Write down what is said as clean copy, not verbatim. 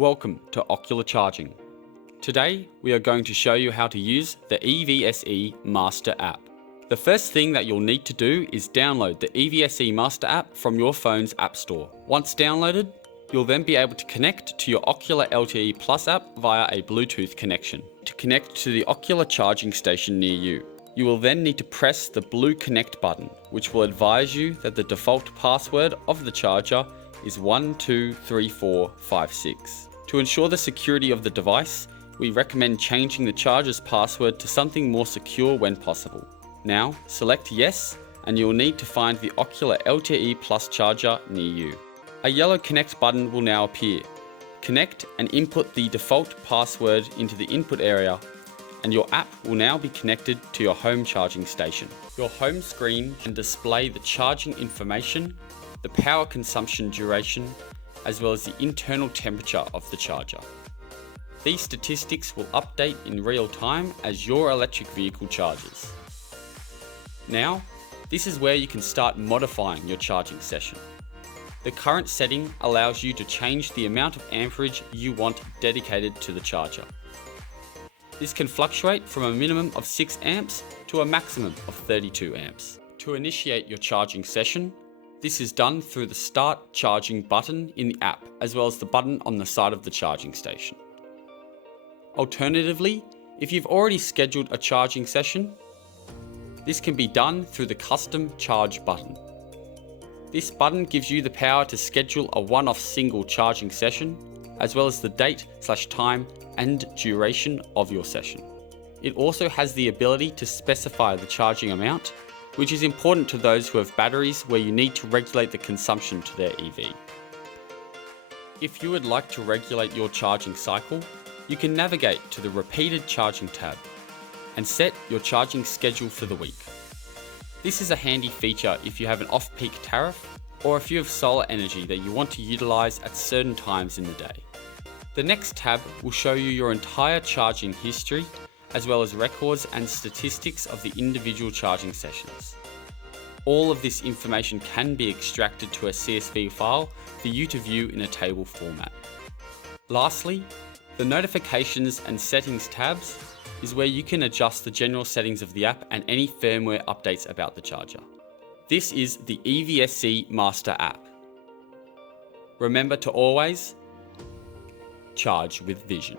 Welcome to Ocular Charging. Today we are going to show you how to use the EVSE Master app. The first thing that you'll need to do is download the EVSE Master app from your phone's app store. Once downloaded, you'll then be able to connect to your Ocular LTE Plus app via a Bluetooth connection. To connect to the Ocular charging station near you, you will then need to press the blue Connect button, which will advise you that the default password of the charger is 123456. To ensure the security of the device, we recommend changing the charger's password to something more secure when possible. Now, select Yes, and you'll need to find the Ocular LTE Plus charger near you. A yellow Connect button will now appear. Connect and input the default password into the input area, and your app will now be connected to your home charging station. Your home screen can display the charging information, the power consumption duration, as well as the internal temperature of the charger. These statistics will update in real time as your electric vehicle charges. Now, this is where you can start modifying your charging session. The current setting allows you to change the amount of amperage you want dedicated to the charger. This can fluctuate from a minimum of 6 amps to a maximum of 32 amps. To initiate your charging session, this is done through the Start Charging button in the app, as well as the button on the side of the charging station. Alternatively, if you've already scheduled a charging session, this can be done through the Custom Charge button. This button gives you the power to schedule a one-off single charging session, as well as the date/time and duration of your session. It also has the ability to specify the charging amount, which is important to those who have batteries where you need to regulate the consumption to their EV. If you would like to regulate your charging cycle, you can navigate to the Repeated Charging tab and set your charging schedule for the week. This is a handy feature if you have an off-peak tariff or if you have solar energy that you want to utilize at certain times in the day. The next tab will show you your entire charging history, as well as records and statistics of the individual charging sessions. All of this information can be extracted to a CSV file for you to view in a table format. Lastly, the Notifications and Settings tabs is where you can adjust the general settings of the app and any firmware updates about the charger. This is the EVSE Master app. Remember to always charge with vision.